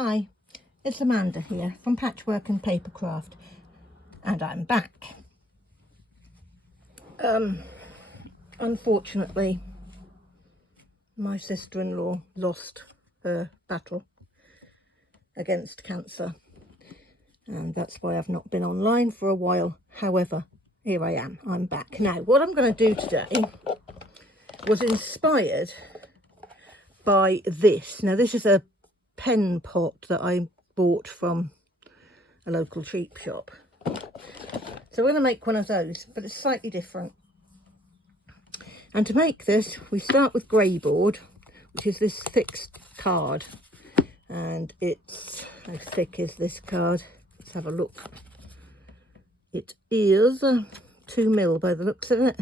Hi, it's Amanda here from Patchwork and Papercraft, and I'm back. Unfortunately, my sister-in-law lost her battle against cancer, and that's why I've not been online for a while. However, here I am, I'm back. Now, what I'm going to do today was inspired by this. Now, this is a pen pot that I bought from a local cheap shop. So we're going to make one of those, but it's slightly different. And to make this, we start with Greyboard, which is this fixed card. And it's, how thick is this card? Let's have a look. It is 2mm by the looks of it.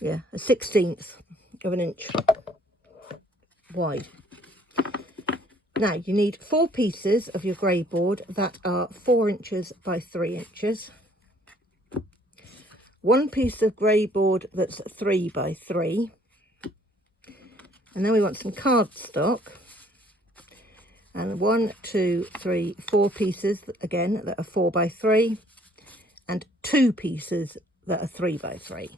Yeah, a 1/16 of an inch wide. Now you need 4 pieces of your Greyboard that are 4 inches by 3 inches. 1 piece of Greyboard that's 3 by 3. And then we want some cardstock. And 1, 2, 3, 4 pieces again that are 4 by 3. And 2 pieces that are 3 by 3.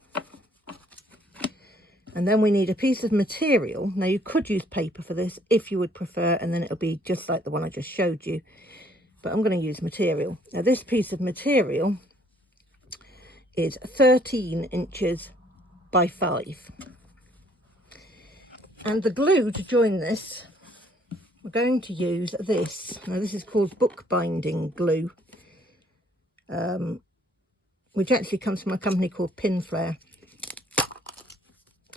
And then we need a piece of material. Now you could use paper for this if you would prefer, and then it'll be just like the one I just showed you. But I'm going to use material. Now this piece of material is 13 inches by 5. And the glue to join this, we're going to use this. Now this is called bookbinding glue, which actually comes from a company called Pinflair.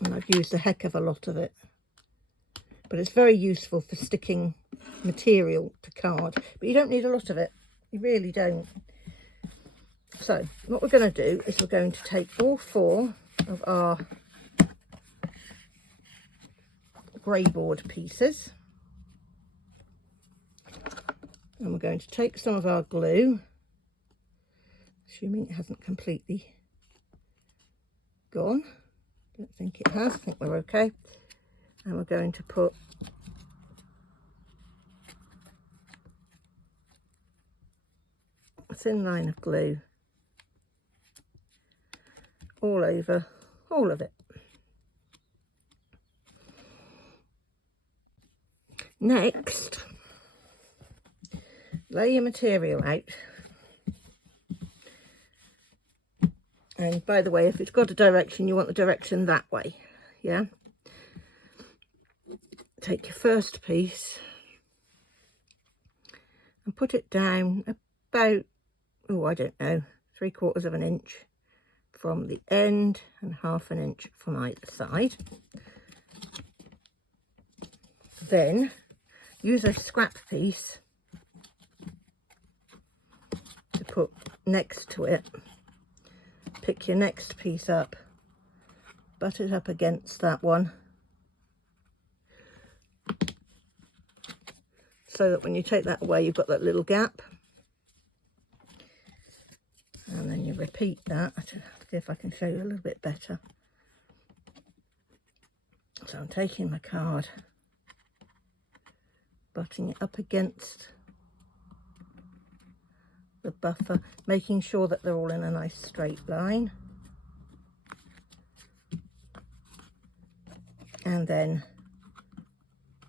And I've used a heck of a lot of it, but it's very useful for sticking material to card, but you don't need a lot of it, you really don't. So what we're going to do is we're going to take all 4 of our Greyboard pieces, and we're going to take some of our glue, assuming it hasn't completely gone. Don't think it has. I think we're okay. And we're going to put a thin line of glue all over all of it. Next, lay your material out. And by the way, if it's got a direction, you want the direction that way, yeah? Take your first piece and put it down about, oh, I don't know, 3/4 of an inch from the end and 1/2 an inch from either side. Then use a scrap piece to put next to it. Pick your next piece up, butt it up against that one, so that when you take that away you've got that little gap, and then you repeat that. I'll see if I can show you a little bit better. So I'm taking my card, butting it up against the buffer, making sure that they're all in a nice straight line, and then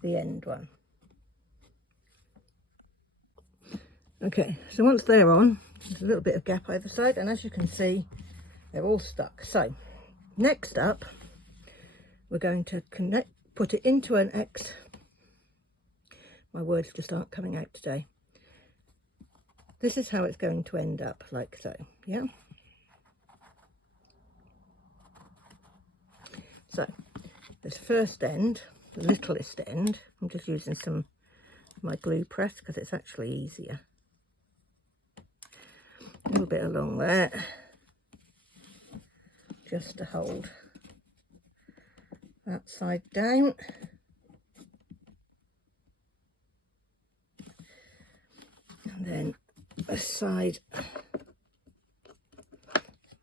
the end one. Okay, so once they're on, there's a little bit of gap either side, and as you can see, they're all stuck. So next up, we're going to put it into an X. My words just aren't coming out today. This is how it's going to end up, like so, yeah? So, this first end, the littlest end, I'm just using some of my glue press because it's actually easier. A little bit along there, just to hold that side down. And then this side,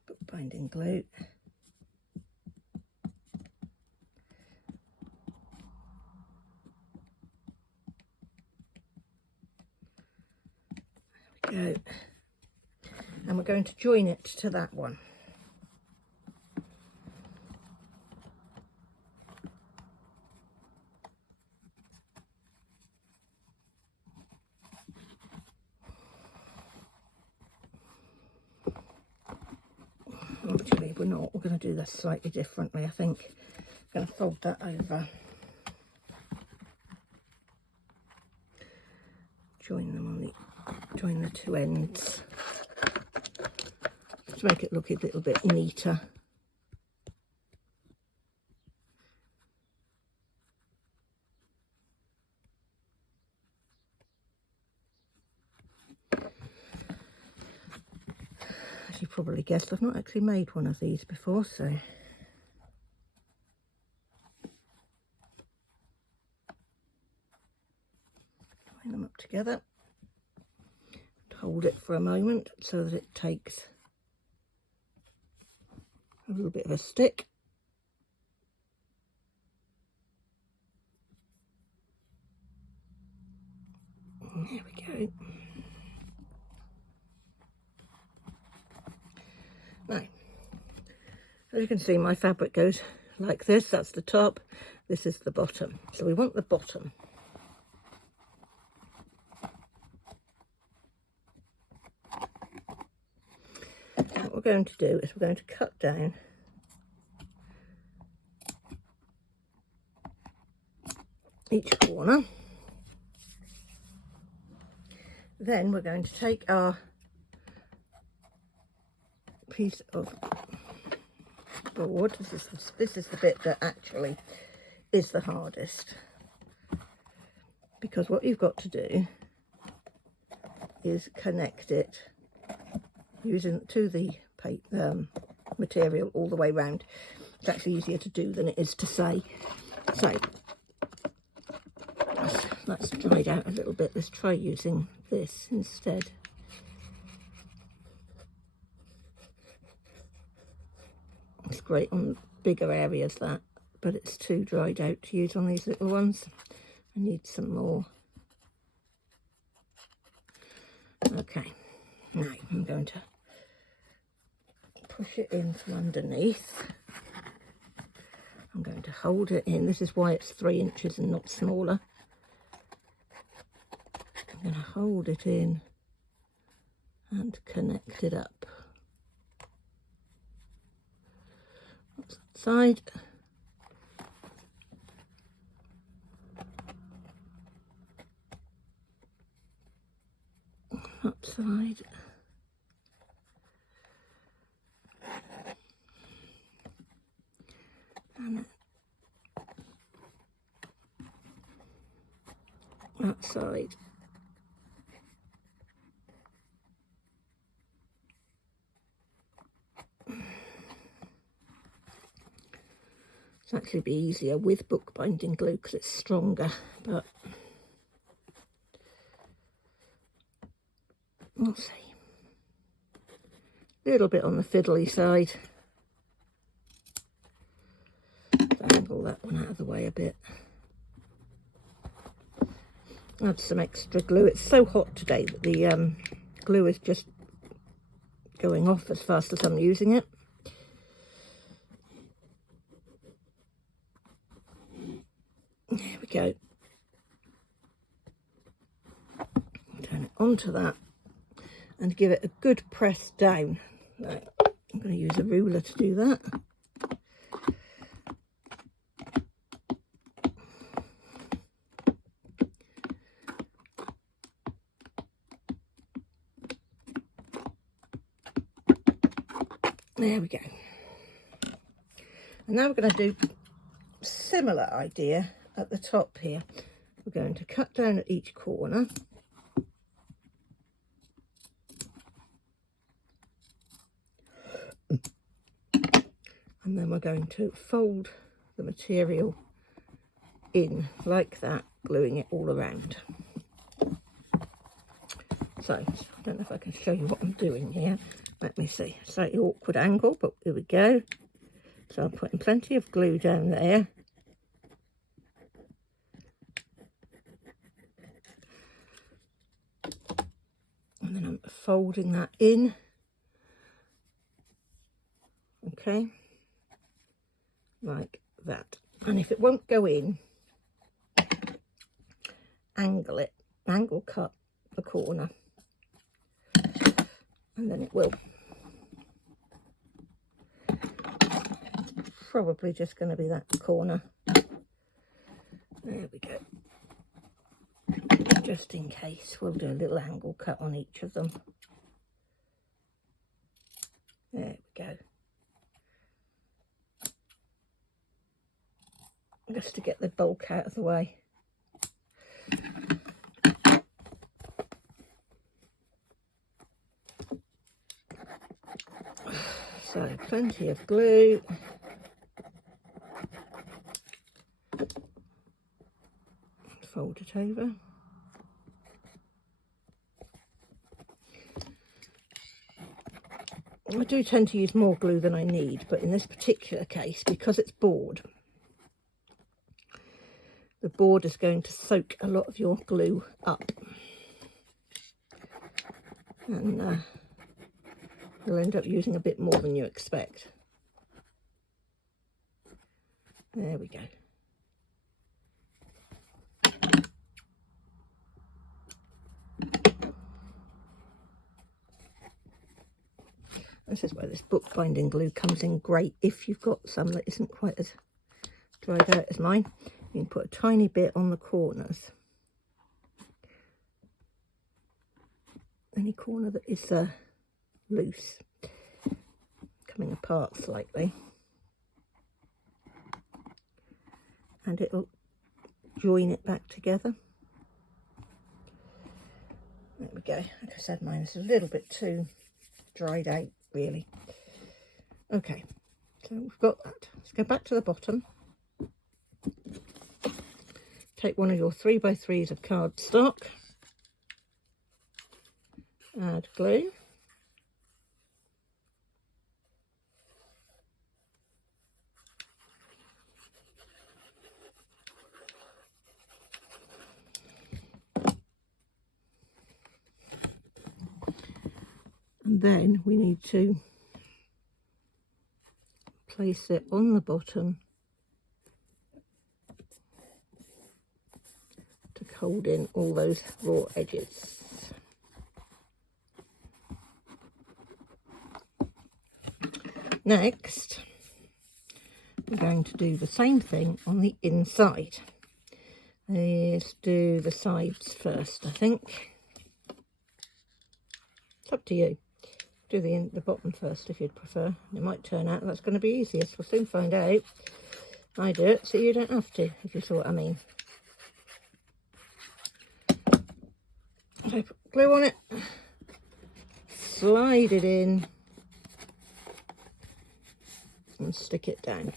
bookbinding glue. go. And we're going to join it to that one. Actually, we're not. We're going to do this slightly differently, I think. I'm going to fold that over. Join the two ends to make it look a little bit neater. As you probably guessed, I've not actually made one of these before, so join them up together. Hold it for a moment so that it takes a little bit of a stick. There we go. Now, as you can see, my fabric goes like this. That's the top, this is the bottom. So we want the bottom. What we're going to do is we're going to cut down each corner. Then we're going to take our piece of board. This is the bit that actually is the hardest, because what you've got to do is connect it using to the material all the way round. It's actually easier to do than it is to say. So that's dried out a little bit. Let's try using this instead. It's great on bigger areas, that, but it's too dried out to use on these little ones. I need some more. Okay, now I'm going to push it in from underneath. I'm going to hold it in. This is why it's 3 inches and not smaller. I'm going to hold it in and connect it up. That's that side. That side. And that side. It's actually be easier with bookbinding glue because it's stronger, but we'll see. A little bit on the fiddly side. Angle that one out of the way a bit. Add some extra glue. It's so hot today that the glue is just going off as fast as I'm using it. There we go. Turn it onto that and give it a good press down. Right, I'm going to use a ruler to do that. There we go. And now we're going to do a similar idea at the top here. We're going to cut down at each corner. And then we're going to fold the material in like that, gluing it all around. So, I don't know if I can show you what I'm doing here. Let me see. Slightly awkward angle, but here we go. So I'm putting plenty of glue down there. And then I'm folding that in. Okay, like that. And if it won't go in, angle cut the corner, and then it will. Probably just going to be that corner. There we go. Just in case, we'll do a little angle cut on each of them. There we go. Just to get the bulk out of the way. So plenty of glue. Fold it over. I do tend to use more glue than I need, but in this particular case, because it's board, the board is going to soak a lot of your glue up. And you'll end up using a bit more than you expect. There we go. This is where this bookbinding glue comes in great. If you've got some that isn't quite as dried out as mine, you can put a tiny bit on the corners. Any corner that is loose, coming apart slightly, and it'll join it back together. There we go. Like I said, mine is a little bit too dried out, really. Okay, so we've got that. Let's go back to the bottom. Take one of your 3x3s of cardstock, add glue, and then we need to place it on the bottom to hold in all those raw edges. Next, we're going to do the same thing on the inside. Let's do the sides first, I think. It's up to you. Do the bottom first if you'd prefer. It might turn out that's going to be easiest. We'll soon find out. I do it so you don't have to, if you see what I mean. So put glue on it, slide it in, and stick it down.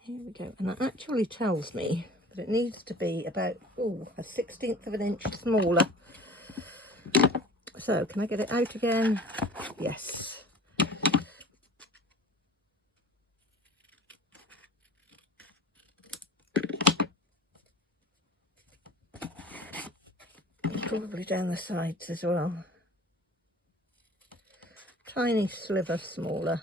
Here we go. And that actually tells me that it needs to be about a 1/16 of an inch smaller. So can I get it out again? Yes. Probably down the sides as well. Tiny sliver smaller.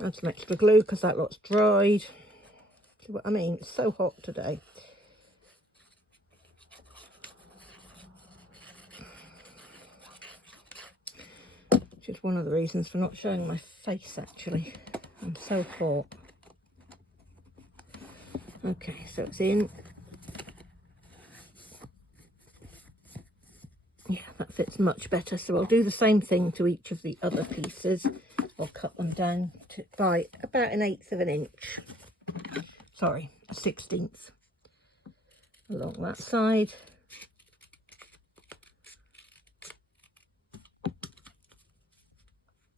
Add some extra glue because that lot's dried. See what I mean? It's so hot today. Which is one of the reasons for not showing my face, actually. I'm so hot. Okay, so it's in. Yeah, that fits much better. So I'll do the same thing to each of the other pieces. I'll cut them down by about 1/8 of an inch. Sorry, 1/16 along that side.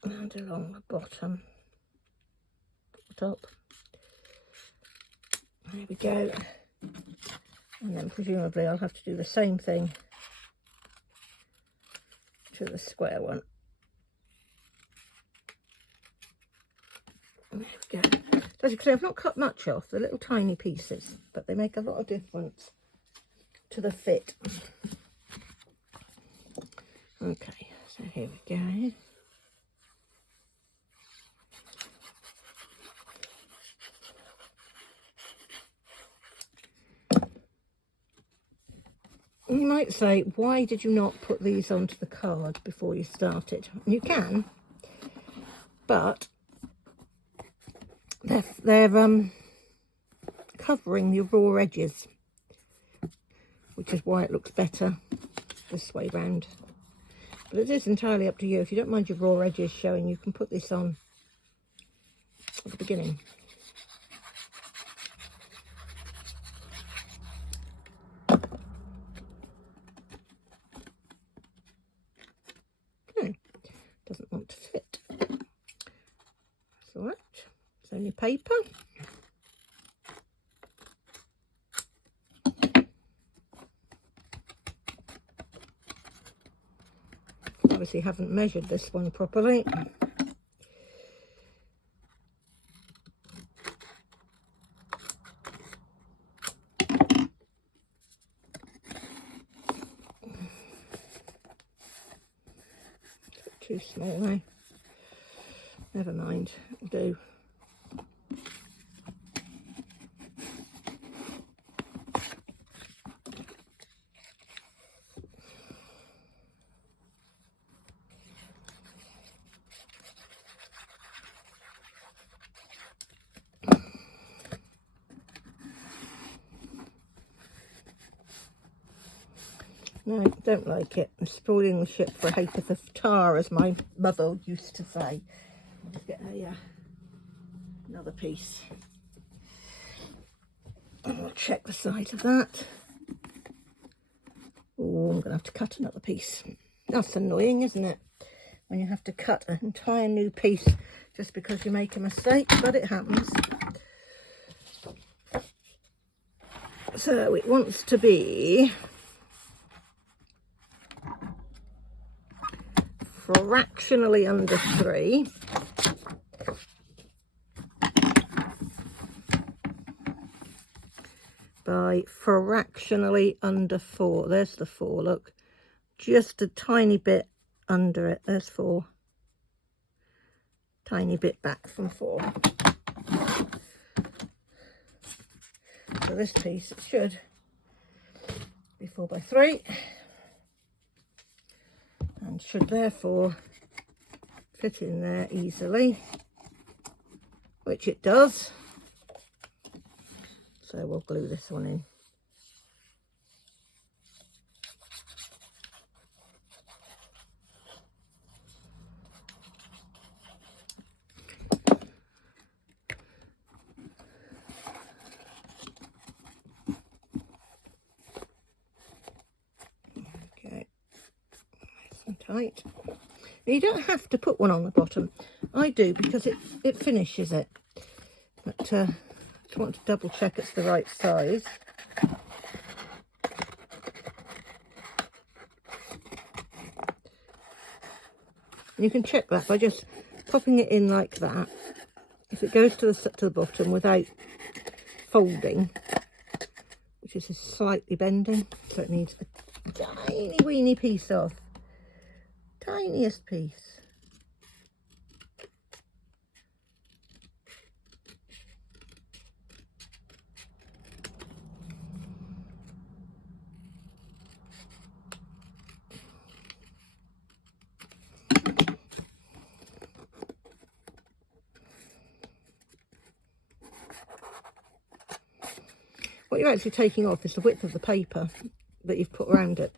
And along the bottom, top. There we go. And then presumably I'll have to do the same thing to the square one. There we go. So as you can see, I've not cut much off, the little tiny pieces, but they make a lot of difference to the fit. Okay, so here we go. You might say, why did you not put these onto the card before you started? And you can, but they're covering your raw edges, which is why it looks better this way round. But it is entirely up to you. If you don't mind your raw edges showing, you can put this on at the beginning. Okay, doesn't want to fit. That's all right. It's only paper. Obviously haven't measured this one properly. Too small now. Never mind, it'll do. No, don't like it. I'm spoiling the ship for a ha'porth of tar, as my mother used to say. Let's get another piece. And we'll check the size of that. Oh, I'm going to have to cut another piece. That's annoying, isn't it? When you have to cut an entire new piece just because you make a mistake, but it happens. So it wants to be fractionally under 3 by fractionally under 4. There's the 4, look, just a tiny bit under it. There's 4, tiny bit back from 4. So this piece should be 4 by 3. And should therefore fit in there easily, which it does. So we'll glue this one in. Okay, nice and tight. Now, you don't have to put one on the bottom. I do because it finishes it. But I just want to double check it's the right size. And you can check that by just popping it in like that. If it goes to the bottom without folding, which is slightly bending, so it needs a tiny weeny piece off. Tiniest piece. What you're actually taking off is the width of the paper that you've put around it.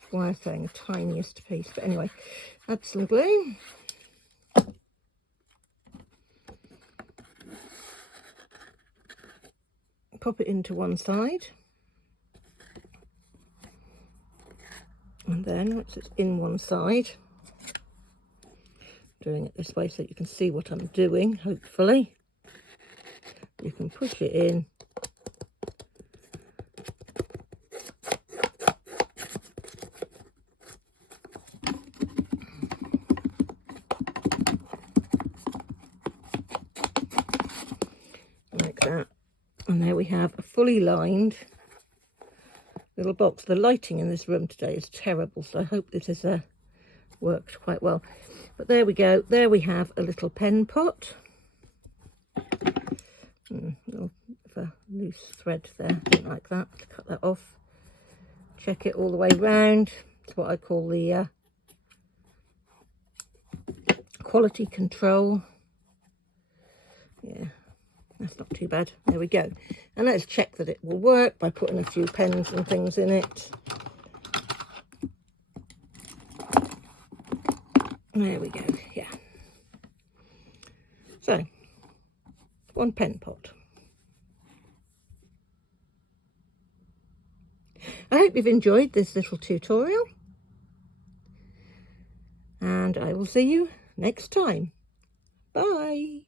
That's why I'm saying the tiniest piece. But anyway, add some glue. Pop it into one side. And then once it's in one side, doing it this way so you can see what I'm doing, hopefully. You can push it in. that. And there we have a fully lined little box. The lighting in this room today is terrible, so I hope this has worked quite well. But there we go. There we have a little pen pot. Little bit of a loose thread there. Don't like that. Cut that off. Check it all the way round. It's what I call the quality control. Yeah, that's not too bad. There we go. And let's check that it will work by putting a few pens and things in it. There we go. Yeah. So, one pen pot. I hope you've enjoyed this little tutorial, and I will see you next time. Bye.